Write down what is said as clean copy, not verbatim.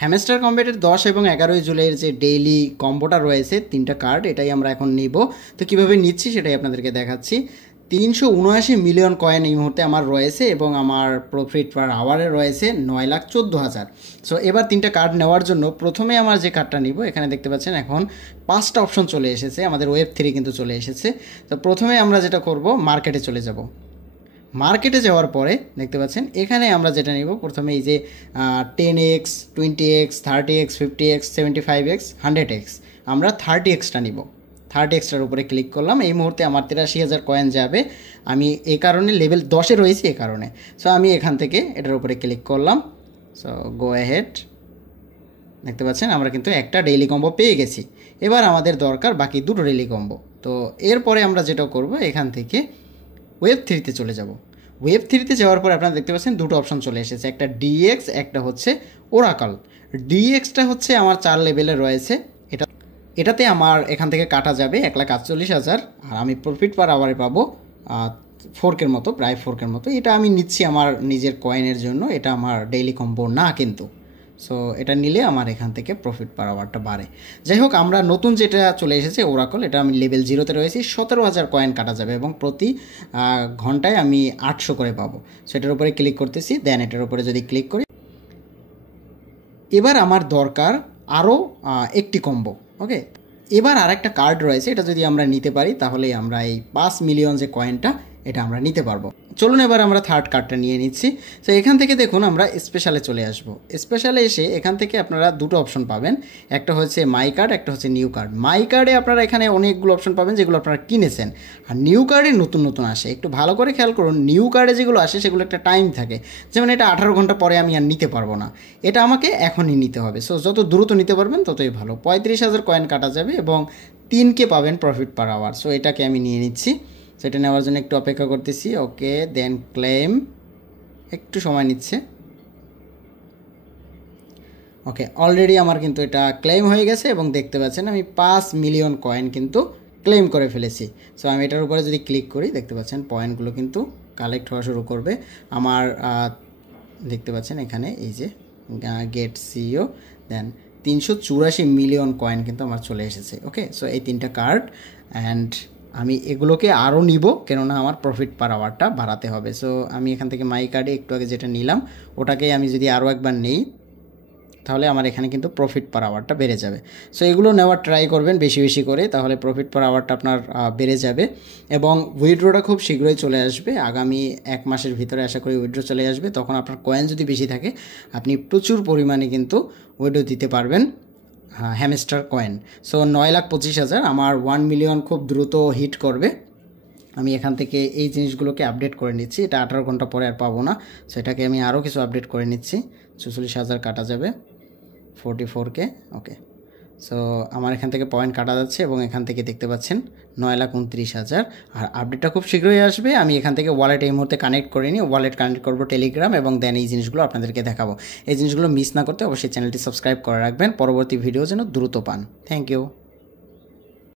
Hamster কম্বেটের 10 এবং 11 জুলাইয়ের যে ডেইলি কম্বোটা রয়েছে 3টা কার্ড, এটাই আমরা এখন নিব। তো কীভাবে নিচ্ছি সেটাই আপনাদেরকে দেখাচ্ছি। 379 মিলিয়ন কয়েন এই মুহূর্তে আমার রয়েছে এবং আমার প্রফিট পার আওয়ারে রয়েছে 9,14,000। সো এবার 3টা কার্ড নেওয়ার জন্য প্রথমে আমার যে কার্ডটা নিব, এখানে দেখতে পাচ্ছেন এখন 5টা অপশন চলে এসেছে, আমাদের ওয়েব 3 কিন্তু চলে এসেছে। তো প্রথমে আমরা যেটা করব, মার্কেটে চলে যাব। মার্কেটে যাওয়ার পরে দেখতে পাচ্ছেন এখানে আমরা যেটা নিব, প্রথমে এই যে 10x, 20x, 30x, 50x, 75x, 100x, আমরা 30xটা নিব। 30xটার উপরে ক্লিক করলাম। এই মুহূর্তে আমার 83,000 কয়েন যাবে। আমি এই কারণে লেভেল 10-এ রয়েছি এই কারণে। সো আমি এখান থেকে এটার উপরে ক্লিক করলাম। So go ahead. দেখতে পাচ্ছেন আমরা কিন্তু একটা ডেইলি কম্বো পেয়ে গেছি। এবার আমাদের দরকার বাকি দুটো ডেইলি কম্বো। তো এরপরে আমরা যেটা করব, এখান থেকে ওয়েব 3-তে চলে যাব। ওয়েব 3-তে যাওয়ার পর আপনারা দেখতে পাচ্ছেন দুটো অপশন চলে এসেছে, একটা ডিএক্স, একটা হচ্ছে ওরাকল। ডিএক্সটা হচ্ছে আমার 4 লেভেলে রয়েছে। এটাতে আমার এখান থেকে কাটা যাবে 1,48,000, আর আমি প্রফিট পার আওয়ারে পাবো 4K মতো, প্রায় 4K মতো। এটা আমি নিচ্ছি আমার নিজের কয়েনের জন্য, এটা আমার ডেইলি কম্বো না কিন্তু। সো এটা নিলে আমার এখান থেকে প্রফিট পার আওয়ারটা বাড়ে। যাই হোক, আমরা নতুন যেটা চলে এসেছে ওরাকল, এটা আমি লেভেল 0-তে রয়েছি। 17,000 কয়েন কাটা যাবে এবং প্রতি ঘন্টায় আমি 800 করে পাবো। সো এটার উপরে ক্লিক করতেছি, দেন এটার উপরে যদি ক্লিক করি, এবার আমার দরকার আরও একটি কম্বো। ওকে, এবার আরেকটা কার্ড রয়েছে, এটা যদি আমরা নিতে পারি তাহলে আমরা এই 5 মিলিয়ন যে কয়েনটা, এটা আমরা নিতে পারবো। চলুন এবার আমরা থার্ড কার্ডটা নিয়ে নিচ্ছি। তো এখান থেকে দেখুন আমরা স্পেশালে চলে আসব। স্পেশালে এসে এখান থেকে আপনারা দুটো অপশন পাবেন, একটা হচ্ছে মাই কার্ড, একটা হচ্ছে নিউ কার্ড। মাই কার্ডে আপনারা এখানে অনেকগুলো অপশন পাবেন যেগুলো আপনারা কিনেছেন, আর নিউ কার্ডে নতুন নতুন আসে। একটু ভালো করে খেয়াল করুন, নিউ কার্ডে যেগুলো আসে সেগুলো একটা টাইম থাকে, যেমন এটা 18 ঘন্টা পরে আমি আর নিতে পারবো না, এটা আমাকে এখনই নিতে হবে। সো যত দ্রুত নিতে পারবেন ততই ভালো। 35,000 কয়েন কাটা যাবে এবং 3K পাবেন প্রফিট পার আওয়ার। সো এটাকে আমি নিয়ে নিচ্ছি। সেটা নেওয়ার জন্য একটু অপেক্ষা করতেছি। ওকে, দেন ক্লেম, একটু সময় নিচ্ছে। ওকে, অলরেডি আমার কিন্তু এটা ক্লেম হয়ে গেছে এবং দেখতে পাচ্ছেন আমি 5 মিলিয়ন কয়েন কিন্তু ক্লেম করে ফেলেছি। সো আমি এটার উপরে যদি ক্লিক করি, দেখতে পাচ্ছেন পয়েন্টগুলো কিন্তু কালেক্ট হওয়া শুরু করবে। আমার দেখতে পাচ্ছেন এখানে এই যে গেট সিইও, দেন 384 মিলিয়ন কয়েন কিন্তু আমার চলে এসেছে। ওকে, সো এই 3টা কার্ড, অ্যান্ড আমি এগুলোকে আরও নিব, কেননা আমার প্রফিট পার আওয়ারটা বাড়াতে হবে। সো আমি এখান থেকে মাই কার্ডে একটু আগে যেটা নিলাম ওটাকে আমি যদি আরও একবার নেই, তাহলে আমার এখানে কিন্তু প্রফিট পার আওয়ারটা বেড়ে যাবে। সো এগুলো নেওয়ার ট্রাই করবেন বেশি বেশি করে, তাহলে প্রফিট পার আওয়ারটা আপনার বেড়ে যাবে এবং উইথড্রোটা খুব শীঘ্রই চলে আসবে। আগামী 1 মাসের ভিতরে আশা করি উইথড্রো চলে আসবে। তখন আপনার কয়েন যদি বেশি থাকে আপনি প্রচুর পরিমাণে কিন্তু উইথড্রো দিতে পারবেন হ্যামস্টার কয়েন। সো 9,25,000, আমার 1 মিলিয়ন খুব দ্রুত হিট করবে। আমি এখান থেকে এই জিনিসগুলোকে আপডেট করে নিচ্ছি, এটা 18 ঘন্টা পরে আর পাবো না। সো এটাকে আমি আরও কিছু আপডেট করে নিচ্ছি। 44,000 কাটা যাবে, 44K। ওকে, সো আমার এখান থেকে পয়েন্ট কাটা যাচ্ছে এবং এখান থেকে দেখতে পাচ্ছেন 9,29,000। আর আপডেটটা খুব শীঘ্রই আসবে। আমি এখান থেকে ওয়ালেট এই মুহূর্তে কানেক্ট করিনি, ওয়ালেট কানেক্ট করবো টেলিগ্রাম, এবং দেন এই জিনিসগুলো আপনাদেরকে দেখাবো। এই জিনিসগুলো মিস না করতে অবশ্যই চ্যানেলটি সাবস্ক্রাইব করে রাখবেন, পরবর্তী ভিডিও যেন দ্রুত পান। Thank you.